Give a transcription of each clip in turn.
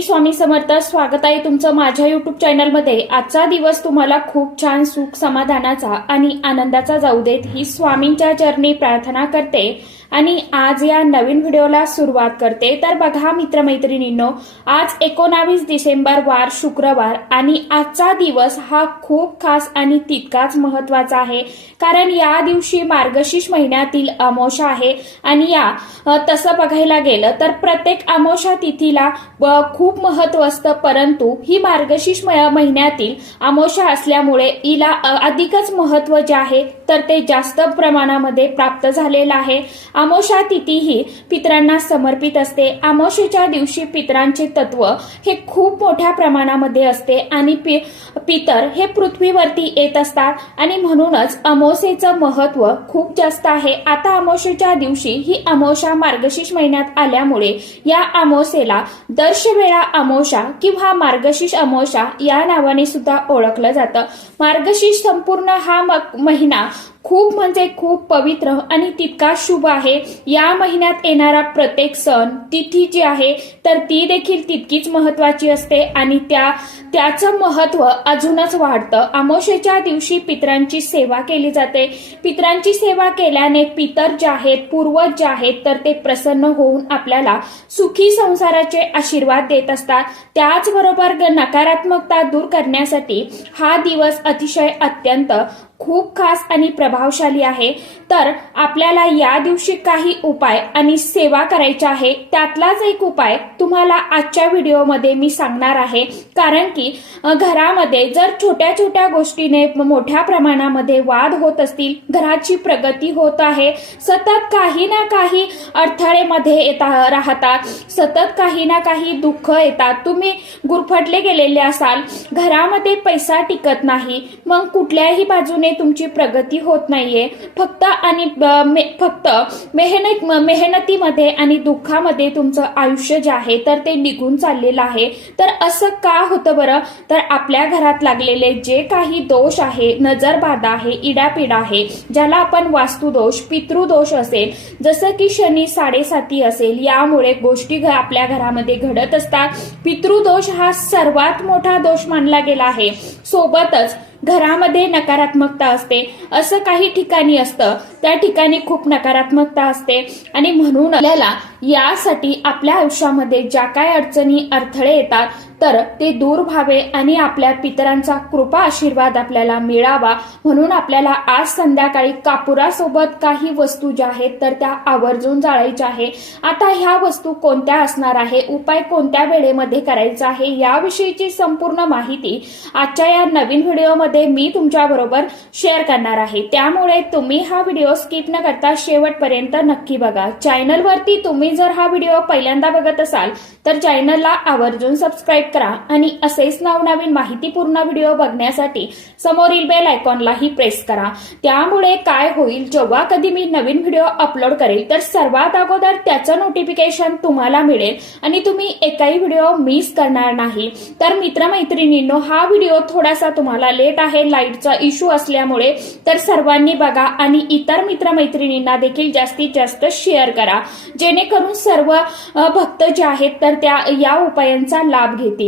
स्वामी समर्थ. स्वागत आहे तुमचं माझ्या युट्यूब चॅनलमध्ये. आजचा दिवस तुम्हाला खूप छान सुख समाधानाचा आणि आनंदाचा जाऊ देत ही स्वामींच्या चरणी प्रार्थना करते आणि आज या नवीन व्हिडिओला सुरुवात करते. तर बघा मित्रमैत्रिणींनो, आज 19 डिसेंबर वार शुक्रवार आणि आजचा दिवस हा खूप खास आणि तितकाच महत्वाचा आहे. कारण या दिवशी मार्गशीर्ष महिन्यातील अमावस्या आहे आणि तसं बघायला गेलं तर प्रत्येक अमावस्या तिथीला खूप महत्व असतं, परंतु ही मार्गशीर्ष महिन्यातील अमावस्या असल्यामुळे हिला अधिकच महत्व जे आहे तर ते जास्त प्रमाणामध्ये प्राप्त झालेलं आहे. अमावस्या तिथी ही पितरांना समर्पित असते. अमावस्येच्या दिवशी पितरांचे तत्व हे खूप मोठ्या प्रमाणामध्ये असते आणि पितर हे पृथ्वीवरती येत असतात आणि म्हणूनच अमावस्येचं महत्व खूप जास्त आहे. आता अमावस्येच्या दिवशी ही अमावस्या मार्गशीर्ष महिन्यात आल्यामुळे या अमावस्येला दर्शवेळा अमावस्या किंवा मार्गशीर्ष अमावस्या या नावाने सुद्धा ओळखलं जातं. मार्गशीर्ष संपूर्ण हा महिना खूप म्हणजे खूप पवित्र आणि तितका शुभ आहे. या महिन्यात येणारा प्रत्येक सण तिथी जी आहे तर ती देखील तितकीच महत्वाची असते आणि त्याचं महत्व अजूनच वाढतं. अमावस्येच्या दिवशी पितरांची सेवा केली जाते. पितरांची सेवा केल्याने पितर जे आहेत, पूर्वज जे आहेत तर ते प्रसन्न होऊन आपल्याला सुखी संसाराचे आशीर्वाद देत असतात. त्याचबरोबर नकारात्मकता दूर करण्यासाठी हा दिवस अतिशय अत्यंत खूप खास आणि प्रभावशाली आहे. तर आपल्याला या दिवशी काही उपाय आणि सेवा करायच्या आहे. त्यातलाच एक उपाय तुम्हाला आजच्या व्हिडिओमध्ये मी सांगणार आहे. कारण की घरामध्ये जर छोट्या छोट्या गोष्टीने मोठ्या प्रमाणामध्ये वाद होत असतील, घराची प्रगती होत आहे, सतत काही ना काही अडथळेमध्ये राहतात, सतत काही ना काही दुःख येतात, तुम्ही गुरफटले गेलेले असाल, घरामध्ये पैसा टिकत नाही, मग कुठल्याही बाजूने तुमची प्रगती होत नाहीये, फक्त मेहनतीमध्ये आणि दुःखामध्ये तुमचं आयुष्य जे आहे तर ते निघून चाललेलं आहे. तर असं का होतं बरं? तर आपल्या घरात लागलेले जे काही दोष आहे, नजरबाधा आहे, इडापिडा आहे, ज्याला आपण वास्तुदोष, पितृदोष असेल, जसं की शनी 7.5 असेल, यामुळे गोष्टी आपल्या घरामध्ये घडत असतात. पितृदोष हा सर्वात मोठा दोष मानला गेला आहे. सोबतच घरामध्ये नकारात्मकता असते. असं काही ठिकाणी असतं, त्या ठिकाणी खूप नकारात्मकता असते आणि म्हणून आपल्याला यासाठी आपल्या आयुष्यामध्ये ज्या काय अडचणी, अडथळे येतात तर ते दूर व्हावे आणि आपल्या पितरांचा कृपा आशीर्वाद आपल्याला मिळावा म्हणून आपल्याला आज संध्याकाळी कापुरासोबत काही वस्तू ज्या आहेत तर त्या आवर्जून जाळायच्या आहे. आता ह्या वस्तू कोणत्या असणार आहे, उपाय कोणत्या वेळेमध्ये करायचा आहे, याविषयीची संपूर्ण माहिती आजच्या या नवीन व्हिडिओमध्ये मी तुमच्या बरोबर शेअर करणार आहे. त्यामुळे तुम्ही हा व्हिडिओ स्किप न करता शेवटपर्यंत नक्की बघा. चॅनलवरती तुम्ही जर हा व्हिडिओ पहिल्यांदा बघत असाल तर चॅनलला आवर्जून सबस्क्राईब करा आणि असेच नवनवीन माहितीपूर्ण व्हिडिओ बघण्यासाठी समोरील बेल आयकॉनलाही प्रेस करा. त्यामुळे काय होईल, जेव्हा कधी मी नवीन व्हिडिओ अपलोड करेल तर सर्वात अगोदर त्याचं नोटिफिकेशन तुम्हाला मिळेल आणि तुम्ही एकही व्हिडिओ मिस करणार नाही. तर मित्रमैत्रिणींनो, हा व्हिडिओ थोडासा तुम्हाला लेट आहे, लाईटचा इश्यू असल्यामुळे, तर सर्वांनी बघा आणि इतर मित्रमैत्रिणींना देखील जास्तीत जास्त शेअर करा, जेणेकरून सर्व भक्त जे आहेत तर त्या या उपायांचा लाभ घेतील.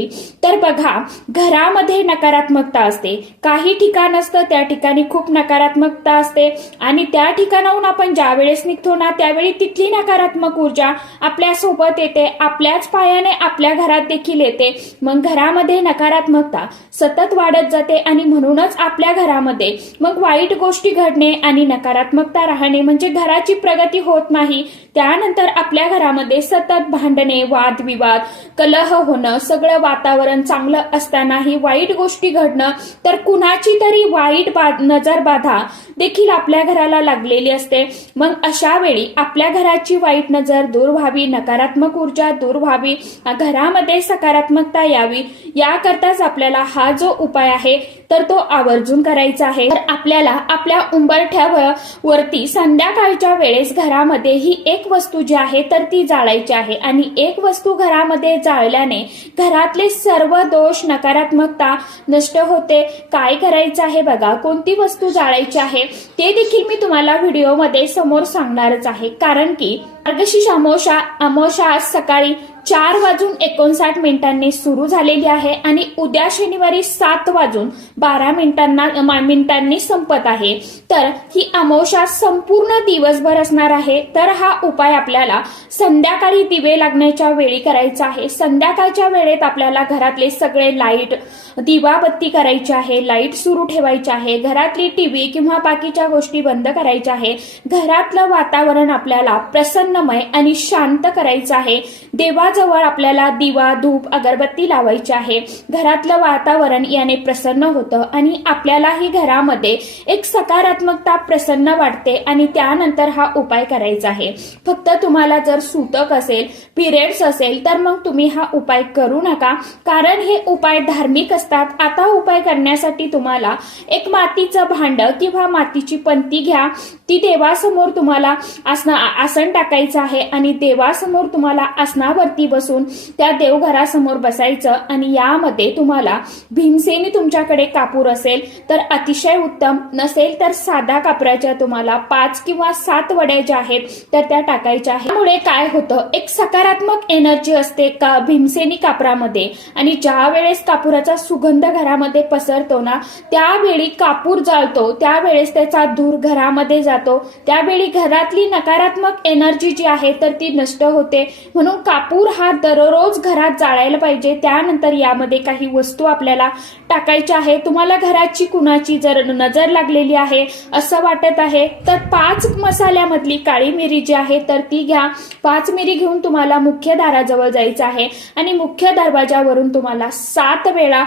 तर बघा, घरामध्ये नकारात्मकता असते. काही ठिकाण असतं त्या ठिकाणी खूप नकारात्मकता असते आणि त्या ठिकाणाहून आपण ज्या वेळेस निघतो ना त्यावेळी तिथली नकारात्मक ऊर्जा आपल्या सोबत येते, आपल्याच पायाने आपल्या घरात देखील येते. मग घरामध्ये नकारात्मकता सतत वाढत जाते आणि म्हणूनच आपल्या घरामध्ये मग वाईट गोष्टी घडणे आणि नकारात्मकता राहणे म्हणजे घराची प्रगती होत नाही. त्यानंतर आपल्या घरामध्ये सतत भांडणे, वादविवाद, कलह होणं, सगळं वातावरण चांगलं असतानाही वाईट गोष्टी घडणं, तर कुणाची तरी वाईट नजरबाधा देखील आपल्या घराला लागलेली असते. मग अशा वेळी आपल्या घराची वाईट नजर दूर व्हावी, नकारात्मक ऊर्जा दूर व्हावी, घरामध्ये सकारात्मकता यावी, याकरताच आपल्याला हा जो उपाय आहे तर तो आवर्जून करायचा आहे. तर आपल्याला आपल्या उंबरठ्यावरती संध्याकाळच्या वेळेस घरामध्ये ही एक वस्तू जी आहे तर ती जाळायची आहे आणि एक वस्तू घरामध्ये जाळल्याने घरातले सर्व दोष, नकारात्मकता नष्ट होते. काय करायचं आहे बघा, कोणती वस्तू जाळायची आहे ते देखील मी तुम्हाला व्हिडिओमध्ये समोर सांगणारच आहे. कारण की मार्गशीर्ष अमावस्या आज सकाळी 4:59 सुरू झालेली आहे आणि उद्या शनिवारी 7:12 संपत आहे। तर ही अमावस्या संपूर्ण दिवसभर असणार आहे। तर हा उपाय आपल्याला संध्याकाळी दिवे लागण्याच्या वेळी करायचा आहे। संध्याकाळच्या वेळेत आपल्याला घरातले सगळे लाईट दिवाबत्ती करायची आहे, लाईट सुरू ठेवायची आहे, घरातली टीव्ही किंवा बाकीच्या गोष्टी बंद करायच्या आहे, घरातलं वातावरण आपल्याला प्रसन्नमय आणि शांत करायचं आहे। देवाजवळ आपल्याला दिवा धूप अगरबत्ती लावायची आहे। घरातलं वातावरण याने प्रसन्न होतं आणि आपल्यालाही घरामध्ये एक सकारात्मकता प्रसन्न वाटते आणि त्यानंतर हा उपाय करायचा आहे। फक्त तुम्हाला जर सूतक असेल, पिरियड्स असेल तर मग तुम्ही हा उपाय करू नका, कारण हे उपाय धार्मिक असतात। आता उपाय करण्यासाठी तुम्हाला एक मातीचं भांड किंवा मातीची पंती घ्या, ती देवासमोर तुम्हाला आसन टाकायचं आहे आणि देवासमोर तुम्हाला आसनावरती बसून त्या देवघरासमोर बसायचं आणि यामध्ये तुम्हाला भीमसेनी तुमच्याकडे कापूर असेल तर अतिशय उत्तम, नसेल तर साधा कापराच्या तुम्हाला 5 किंवा 7 वड्या ज्या आहेत तर त्या टाकायच्या आहेत। त्यामुळे काय होतं, एक सकारात्मक एनर्जी असते का भीमसेनी कापरामध्ये आणि ज्या वेळेस कापुराचा सुगंध घरामध्ये पसरतो ना, त्यावेळी कापूर जाळतो, त्यावेळेस त्याचा धूर घरामध्ये जातो, त्यावेळी घरातली नकारात्मक एनर्जी जी आहे तर ती नष्ट होते। म्हणून कापूर हा दररोज घरात जाळायला पाहिजे। त्यानंतर यामध्ये काही वस्तू आपल्याला टाकायच्या आहे। तुम्हाला घराची कुणाची जर नजर लागलेली आहे असं वाटत आहे तर 5 मसाल्यामधली काळी मिरी जी आहे तर ती घ्या। 5 मिरी घेऊन तुम्हाला मुख्य दाराजवळ जायचं आहे आणि मुख्य दरवाजावरून तुम्हाला 7 वेळा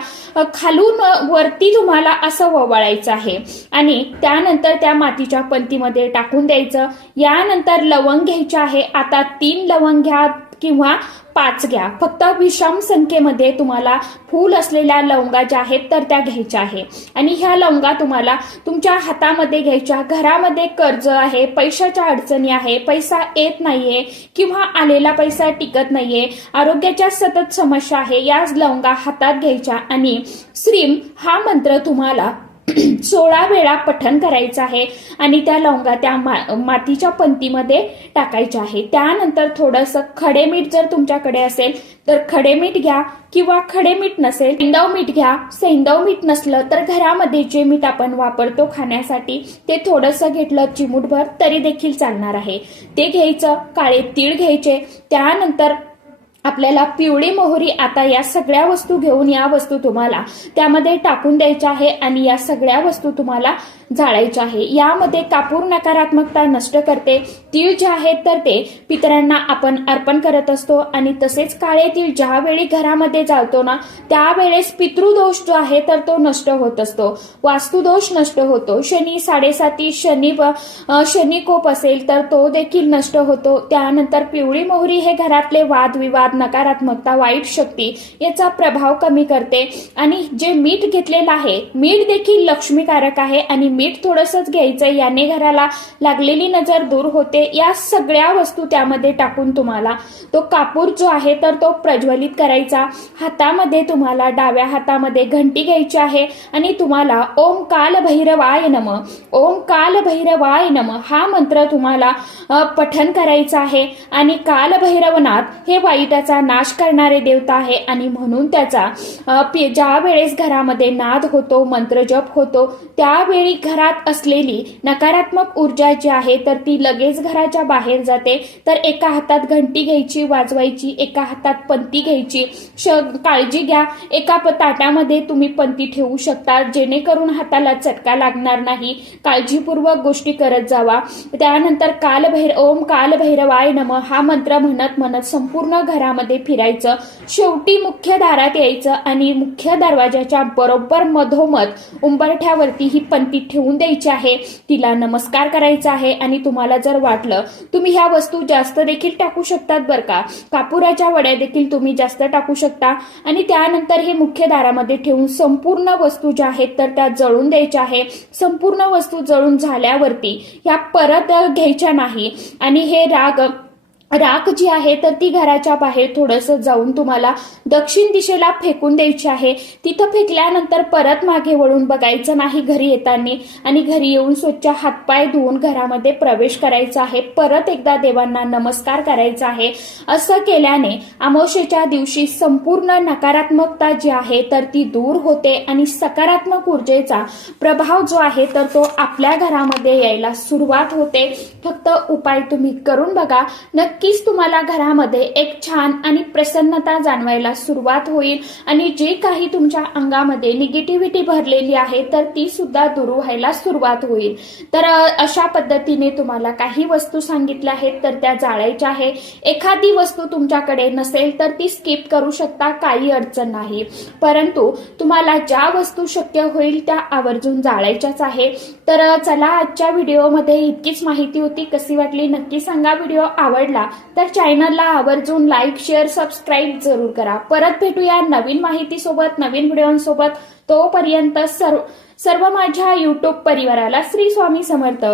खालून वरती तुम्हाला असं ववाळायचं आहे आणि त्यानंतर त्या मातीच्या पंतीमध्ये टाकून द्यायचं। यानंतर लवंग घ्यायचे आहे। आता 3 लवंग घ्या किंवा 5 घ्या, फक्त विषम संख्येमध्ये तुम्हाला फूल असलेल्या लवंगा ज्या आहेत तर त्या घ्यायच्या आहे आणि ह्या लवंगा तुम्हाला तुमच्या हातामध्ये घ्यायच्या। घरामध्ये कर्ज आहे, पैशाच्या अडचणी आहे, पैसा येत नाहीये किंवा आलेला पैसा टिकत नाहीये, आरोग्याच्या सतत समस्या आहे, या लवंगा हातात घ्यायच्या आणि श्रीम हा मंत्र तुम्हाला 16 वेळा पठण करायचं आहे आणि त्या लवंगा त्या मातीच्या पंतीमध्ये टाकायच्या आहे। त्यानंतर थोडंसं खडे मीठ जर तुमच्याकडे असेल तर खडे मीठ घ्या किंवा खडे मीठ नसेल सैंधव मीठ घ्या। सैंधव मीठ नसलं तर घरामध्ये जे मीठ आपण वापरतो खाण्यासाठी ते थोडंसं घेतलं चिमूटभर तरी देखील चालणार आहे, ते घ्यायचं। काळे तीळ घ्यायचे, त्यानंतर आपल्याला पिवळी मोहरी। आता या सगळ्या वस्तू घेऊन या वस्तू तुम्हाला त्यामध्ये टाकून द्यायच्या आहे आणि या सगळ्या वस्तू तुम्हाला जाळायच्या आहे। यामध्ये कापूर नकारात्मकता नष्ट करते। तीळ जे आहेत तर ते पितरांना आपण अर्पण करत असतो आणि तसेच काळे तीळ ज्यावेळी घरामध्ये जाळतो ना त्यावेळेस पितृदोष जो आहे तर तो नष्ट होत असतो, वास्तुदोष नष्ट होतो, शनी 7.5 शनी कोप असेल तर तो देखील नष्ट होतो। त्यानंतर पिवळी मोहरी हे घरातले वादविवाद, नकारात्मकता, वाईट शक्ती याचा प्रभाव कमी करते आणि जे मीठ घेतलेलं आहे, मीठ देखील लक्ष्मीकारक आहे आणि मीठ थोडंसंच घ्यायचं, याने घराला लागलेली नजर दूर होते। या सगळ्या वस्तू त्यामध्ये टाकून तुम्हाला तो कापूर जो आहे तर तो प्रज्वलित करायचा। हातामध्ये तुम्हाला डाव्या हातामध्ये घंटी घ्यायची आहे आणि तुम्हाला ओम काल भैरवाय नमः, ओम काल भैरवाय नमः हा मंत्र तुम्हाला पठण करायचा आहे आणि काल भैरवनाथ हे वाईटाचा नाश करणारे देवता आहे आणि म्हणून त्याचा ज्या वेळेस घरामध्ये नाद होतो, मंत्र जप होतो, त्यावेळी घरात असलेली नकारात्मक ऊर्जा जी आहे तर ती लगेच घराच्या बाहेर जाते। तर एका हातात घंटी घ्यायची, वाजवायची, एका हातात पंती घ्यायची। काळजी घ्या, एका ताटामध्ये तुम्ही पंती ठेवू शकता जेणेकरून हाताला चटका लागणार नाही। काळजीपूर्वक गोष्टी करत जावा। त्यानंतर ओम काल भैरवाय नमः हा मंत्र म्हणत म्हणत संपूर्ण घरामध्ये फिरायचं। शेवटी मुख्य दारात यायचं आणि मुख्य दरवाजाच्या बरोबर मधोमध उंबरठ्यावरती ही पंती ठेवून द्यायची आहे, तिला नमस्कार करायचा आहे आणि तुम्हाला जर वाटलं तुम्ही ह्या वस्तू जास्त देखील टाकू शकतात बरं का, कापुराच्या वड्या देखील तुम्ही जास्त टाकू शकता आणि त्यानंतर हे मुख्य दारामध्ये ठेवून संपूर्ण वस्तू ज्या आहेत तर त्या जळून द्यायच्या आहे। संपूर्ण वस्तू जळून झाल्यावरती ह्या परत घ्यायच्या नाही आणि हे राग राख जी आहे तर ती घराच्या बाहेर थोडंसं जाऊन तुम्हाला दक्षिण दिशेला फेकून द्यायची आहे. तिथं फेकल्यानंतर परत मागे वळून बघायचं नाही घरी येताना आणि घरी येऊन स्वच्छ हातपाय धुवून घरामध्ये प्रवेश करायचा आहे. परत एकदा देवांना नमस्कार करायचा आहे. असं केल्याने अमावस्येच्या दिवशी संपूर्ण नकारात्मकता जी आहे तर ती दूर होते आणि सकारात्मक ऊर्जेचा प्रभाव जो आहे तर तो आपल्या घरामध्ये यायला सुरुवात होते. फक्त उपाय तुम्ही करून बघा, नक्कीच तुम्हाला घरामध्ये एक छान आणि प्रसन्नता जाणवायला सुरुवात होईल आणि जे काही तुमच्या अंगामध्ये निगेटिव्हिटी भरलेली आहे तर ती सुद्धा दूर व्हायला सुरुवात होईल. तर अशा पद्धतीने तुम्हाला काही वस्तू सांगितल्या आहेत तर त्या जाळायच्या आहे. एखादी वस्तू तुमच्याकडे नसेल तर ती स्किप करू शकता, काही अडचण नाही. परंतु तुम्हाला ज्या वस्तू शक्य होईल त्या आवर्जून जाळायच्याच आहे. तर चला, आजच्या व्हिडिओमध्ये इतकीच माहिती होती. कशी वाटली नक्की सांगा. व्हिडिओ आवडला तर चॅनलला आवर्जून लाईक, शेअर, सबस्क्राईब जरूर करा. परत भेटूया नवीन माहितीसोबत, नवीन व्हिडिओसोबत. तोपर्यंत सर्व माझ्या युट्यूब परिवाराला श्री स्वामी समर्थ.